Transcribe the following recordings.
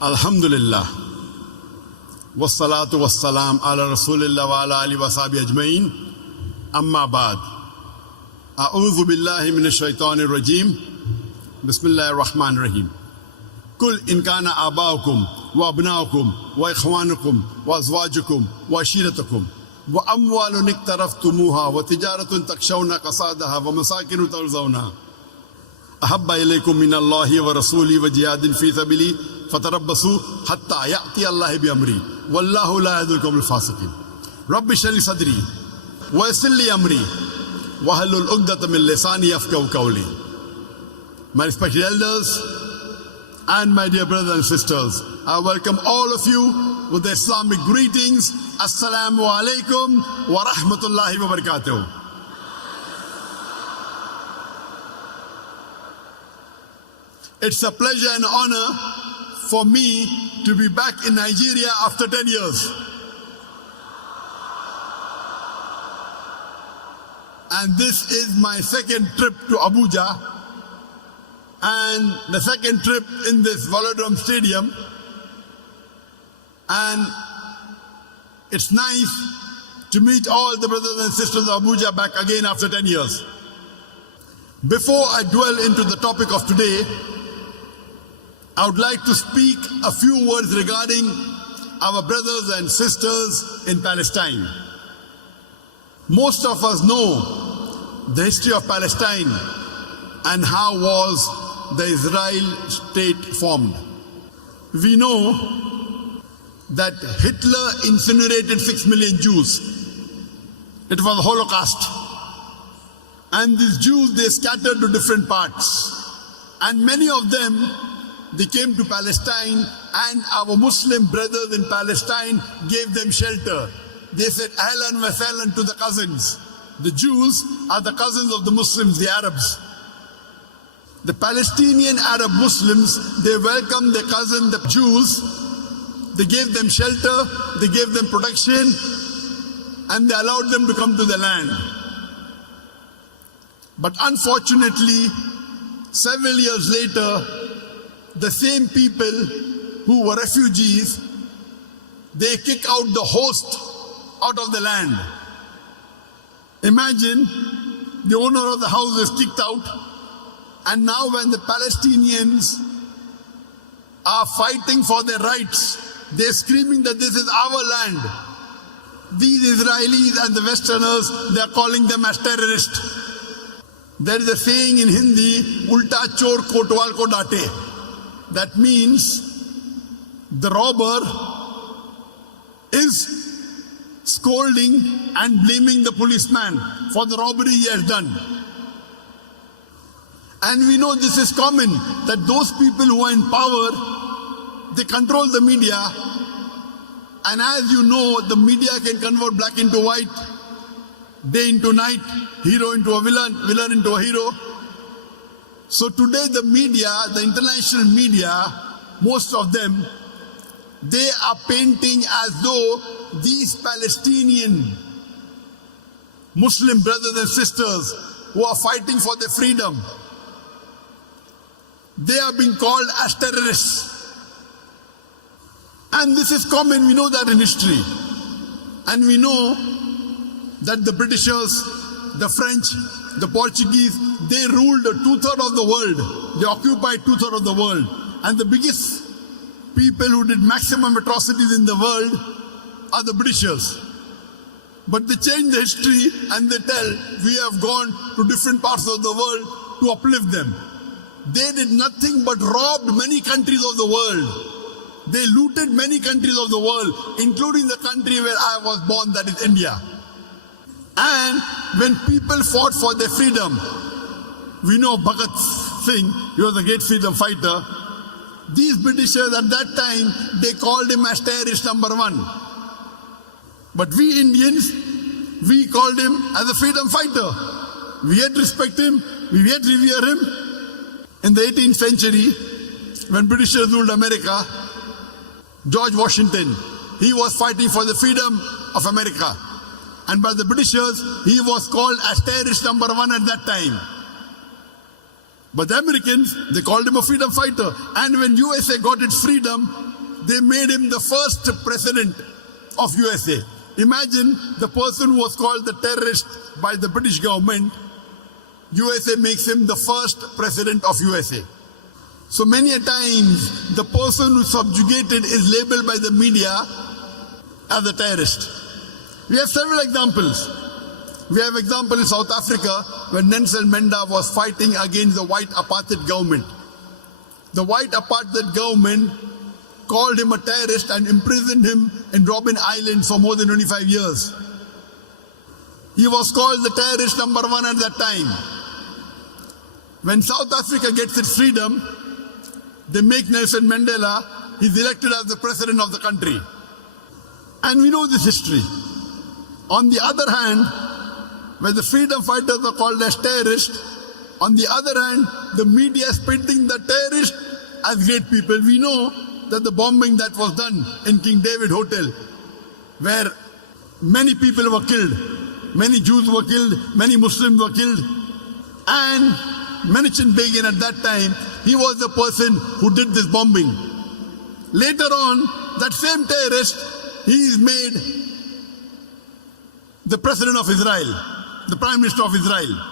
Alhamdulillah. Wassalatu wassalam ala Rasulillah wa ala alihi wa sahbihi ajma'in. Amma ba'd. A'udhu billahi minash shaitanir rajim. Bismillahir rahmanir rahim. Kul in kana aba'ukum wa abna'ukum wa ikhwanukum wa azwajukum wa ashiratukum wa amwalun iktaraftumuha wa tijaratun takshawna qasadaha wa masakinu tarzawna ahabba ilaykum min Allahi wa rasuli wa jihadin fi sabili fatarabbasu hatta ya'ti Allahi bi amri wallahu la yahdil qawmal fasiqin. Rabbi shrah li sadri wa yassir li amri wahlul 'uqdatam min lisani yafqahu qawli. My respected elders and my dear brothers and sisters, I welcome all of you with the Islamic greetings. Assalamu alaikum wa rahmatullahi wa barakatuh. It's a pleasure and honor for me to be back in Nigeria after 10 years. And this is my second trip to Abuja and the second trip in this Velodrome Stadium. And it's nice to meet all the brothers and sisters of Abuja back again after 10 years. Before I dwell into the topic of today, I would like to speak a few words regarding our brothers and sisters in Palestine. Most of us know the history of Palestine and how was the Israel state formed. We know that Hitler incinerated 6 million Jews. It was a Holocaust. And these Jews, they scattered to different parts. And many of them, they came to Palestine, and our Muslim brothers in Palestine gave them shelter. They said, Ahlan wa sahlan to the cousins. The Jews are the cousins of the Muslims, the Arabs. The Palestinian Arab Muslims, they welcomed their cousin, the Jews. They gave them shelter, they gave them protection, and they allowed them to come to the land. But unfortunately, several years later, the same people who were refugees, they kick out the host out of the land. Imagine the owner of the house is kicked out, and now when the Palestinians are fighting for their rights, they're screaming that this is our land. These Israelis and the Westerners, they're calling them as terrorists. There is a saying in Hindi, Ulta chor kotwal ko date. That means the robber is scolding and blaming the policeman for the robbery he has done. And we know this is common, that those people who are in power, they control the media. And as you know, the media can convert black into white, day into night, hero into a villain, villain into a hero. So today the media, the international media, most of them, they are painting as though these Palestinian Muslim brothers and sisters who are fighting for their freedom, they are being called as terrorists. And this is common, we know that in history. And we know that the Britishers, the French, the Portuguese, they ruled 2/3 of the world. They occupied 2/3 of the world. And the biggest people who did maximum atrocities in the world are the Britishers. But they changed the history and they tell, we have gone to different parts of the world to uplift them. They did nothing but robbed many countries of the world. They looted many countries of the world, including the country where I was born, that is India. And when people fought for their freedom, we know Bhagat Singh, he was a great freedom fighter. These Britishers at that time, they called him as terrorist number 1. But we Indians, we called him as a freedom fighter. We had to respect him, we had to revere him. In the 18th century, when Britishers ruled America, George Washington, he was fighting for the freedom of America. And by the Britishers, he was called as terrorist number 1 at that time. But the Americans, they called him a freedom fighter. And when USA got its freedom, they made him the first president of USA. Imagine the person who was called the terrorist by the British government. USA makes him the first president of USA. So many a times, the person who subjugated is labeled by the media as a terrorist. We have several examples. We have example in South Africa when Nelson Mandela was fighting against the white apartheid government. The white apartheid government called him a terrorist and imprisoned him in Robben Island for more than 25 years. He was called the terrorist number one at that time. When South Africa gets its freedom, they make Nelson Mandela, he's elected as the president of the country. And we know this history. On the other hand, when the freedom fighters are called as terrorists, on the other hand, the media is painting the terrorists as great people. We know that the bombing that was done in King David Hotel, where many people were killed, many Jews were killed, many Muslims were killed, and Menachem Begin at that time, he was the person who did this bombing. Later on, that same terrorist, he is made the president of Israel, the prime minister of Israel.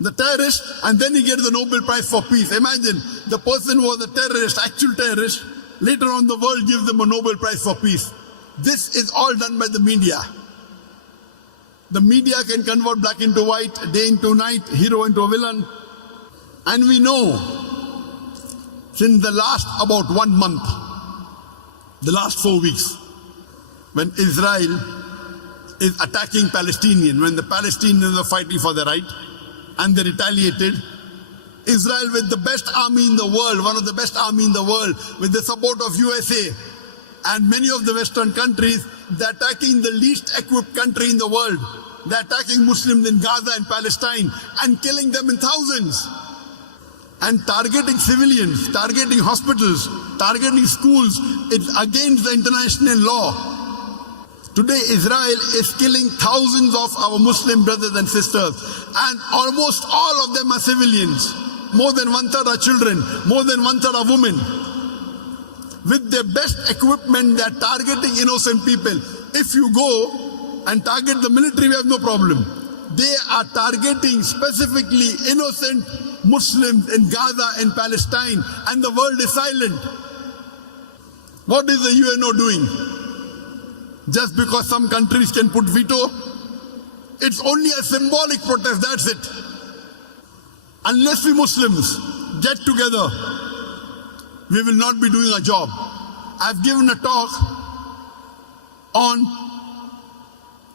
The terrorist, and then he gets the Nobel Prize for Peace. Imagine, the person who was a terrorist, actual terrorist, later on the world gives them a Nobel Prize for Peace. This is all done by the media. The media can convert black into white, day into night, hero into a villain. And we know, since the last about 1 month, the last 4 weeks, when Israel is attacking Palestinians, when the Palestinians are fighting for their right, and they retaliated, Israel with the best army in the world, one of the best army in the world, with the support of USA and many of the Western countries, they're attacking the least equipped country in the world. They're attacking Muslims in Gaza and Palestine and killing them in thousands. And targeting civilians, targeting hospitals, targeting schools, it's against the international law. Today, Israel is killing thousands of our Muslim brothers and sisters, and almost all of them are civilians. More than 1/3 are children, more than 1/3 are women. With their best equipment, they are targeting innocent people. If you go and target the military, we have no problem. They are targeting specifically innocent Muslims in Gaza and Palestine, and the world is silent. What is the UNO doing? Just because some countries can put veto, it's only a symbolic protest, that's it. Unless we Muslims get together, we will not be doing our job. I've given a talk on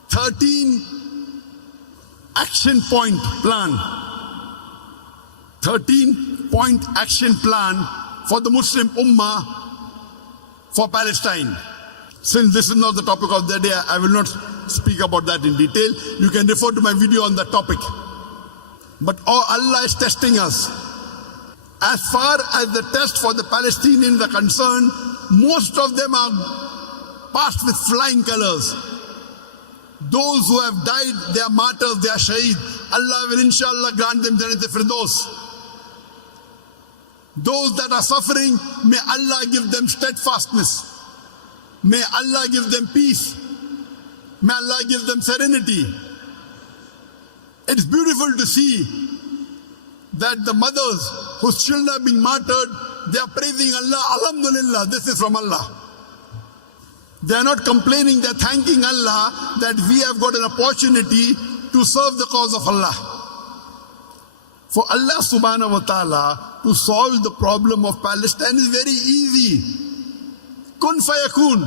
13 action point plan. 13-point action plan for the Muslim Ummah for Palestine. Since this is not the topic of the day, I will not speak about that in detail. You can refer to my video on that topic. But Allah is testing us. As far as the test for the Palestinians are concerned, most of them are passed with flying colors. Those who have died, they are martyrs, they are shaheed. Allah will inshallah grant them Jannat al-Firdaus. Those that are suffering, may Allah give them steadfastness. May Allah give them peace. May Allah give them serenity. It's beautiful to see that the mothers whose children are being martyred, they are praising Allah. Alhamdulillah, this is from Allah. They are not complaining, they are thanking Allah that we have got an opportunity to serve the cause of Allah. For Allah subhanahu wa ta'ala to solve the problem of Palestine is very easy. Kun fayakun.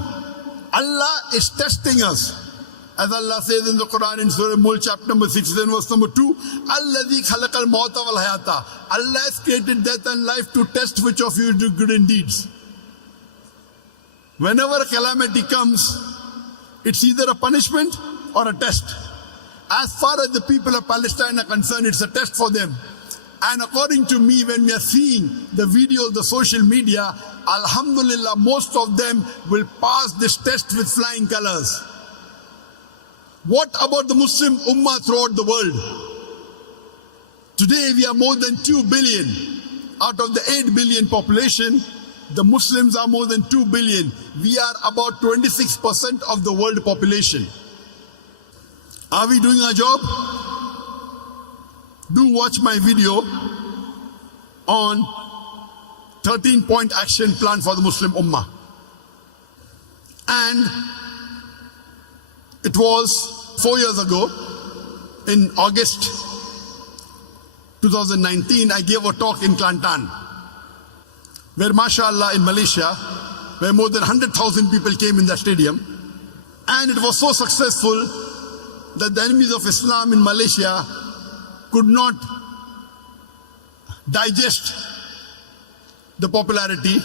Allah is testing us. As Allah says in the Quran in Surah Mulk chapter number 6 and verse number 2, Alladhi khalaqal mauta wal hayata. Allah has created death and life to test which of you do good deeds. Whenever a calamity comes, it's either a punishment or a test. As far as the people of Palestine are concerned, it's a test for them. And according to me, when we are seeing the videos, the social media, alhamdulillah, most of them will pass this test with flying colors. What about the Muslim Ummah throughout the world? Today we are more than 2 billion. Out of the 8 billion population, the Muslims are more than 2 billion. We are about 26% of the world population. Are we doing our job? Do watch my video on 13-point action plan for the Muslim Ummah. And it was 4 years ago, in August 2019, I gave a talk in Kelantan, where mashallah in Malaysia, where more than 100,000 people came in that stadium. And it was so successful that the enemies of Islam in Malaysia could not digest the popularity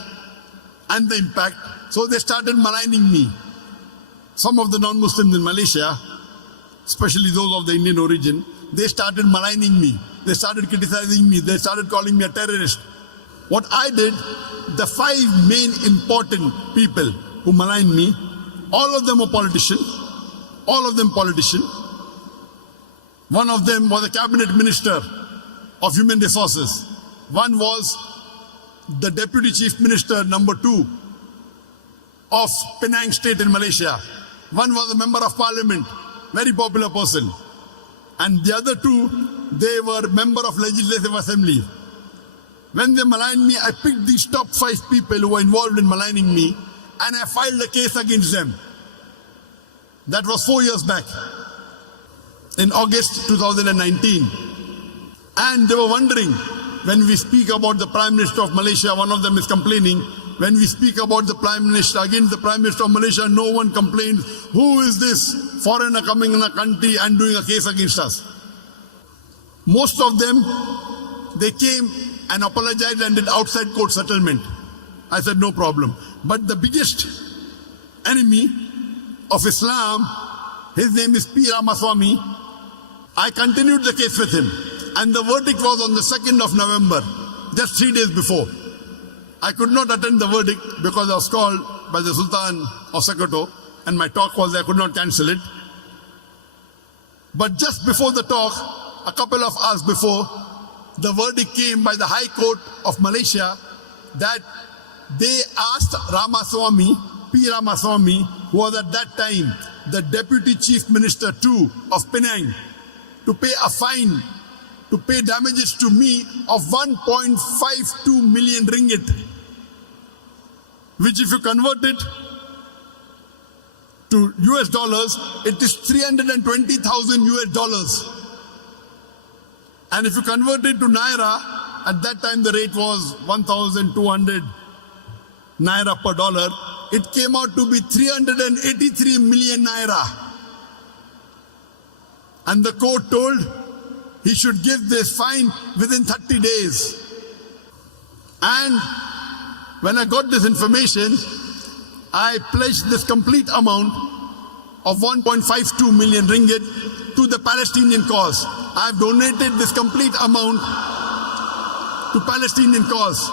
and the impact. So they started maligning me. Some of the non-Muslims in Malaysia, especially those of the Indian origin, they started maligning me. They started criticizing me. They started calling me a terrorist. What I did, the 5 main important people who maligned me, all of them were politicians. All of them politicians. One of them was a cabinet minister of human resources. One was the deputy chief minister number 2 of Penang state in Malaysia. One was a member of parliament, very popular person. And the other 2, they were member of legislative assembly. When they maligned me, I picked these top 5 people who were involved in maligning me, and I filed a case against them. That was 4 years back, in August 2019. And they were wondering, when we speak about the Prime Minister of Malaysia, one of them is complaining. When we speak about the Prime Minister, against the Prime Minister of Malaysia, no one complains. Who is this foreigner coming in a country and doing a case against us? Most of them, they came and apologized and did outside court settlement. I said, no problem. But the biggest enemy of Islam, his name is P. Ramaswamy. I continued the case with him. And the verdict was on the 2nd of November, just 3 days before. I could not attend the verdict because I was called by the Sultan of Sokoto, and my talk was I could not cancel it. But just before the talk, a couple of hours before, the verdict came by the High Court of Malaysia that they asked Ramaswamy, P. Ramaswamy, who was at that time the Deputy Chief Minister 2 of Penang, to pay a fine, to pay damages to me of 1.52 million ringgit, which if you convert it to US dollars, it is 320,000 US dollars. And if you convert it to Naira, at that time the rate was 1,200 Naira per dollar, it came out to be 383 million Naira. And the court told he should give this fine within 30 days. And when I got this information, I pledged this complete amount of 1.52 million ringgit to the Palestinian cause. I have donated this complete amount to Palestinian cause.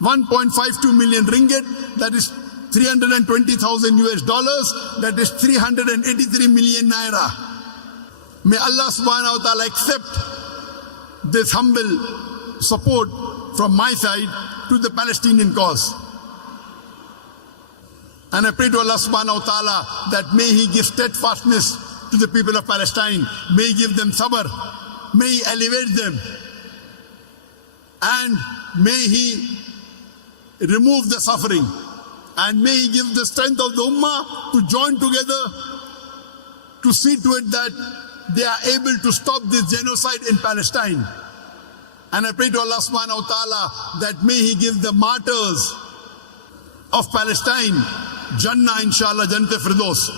1.52 million ringgit, that is 320,000 US dollars, that is 383 million Naira. May Allah subhanahu wa ta'ala accept this humble support from my side to the Palestinian cause. And I pray to Allah subhanahu wa ta'ala that may He give steadfastness to the people of Palestine. May He give them sabr. May He elevate them. And may He remove the suffering. And may He give the strength of the Ummah to join together to see to it that they are able to stop this genocide in Palestine. And I pray to Allah subhanahu wa ta'ala that may He give the martyrs of Palestine Jannah, inshallah, Jannat Firdaus.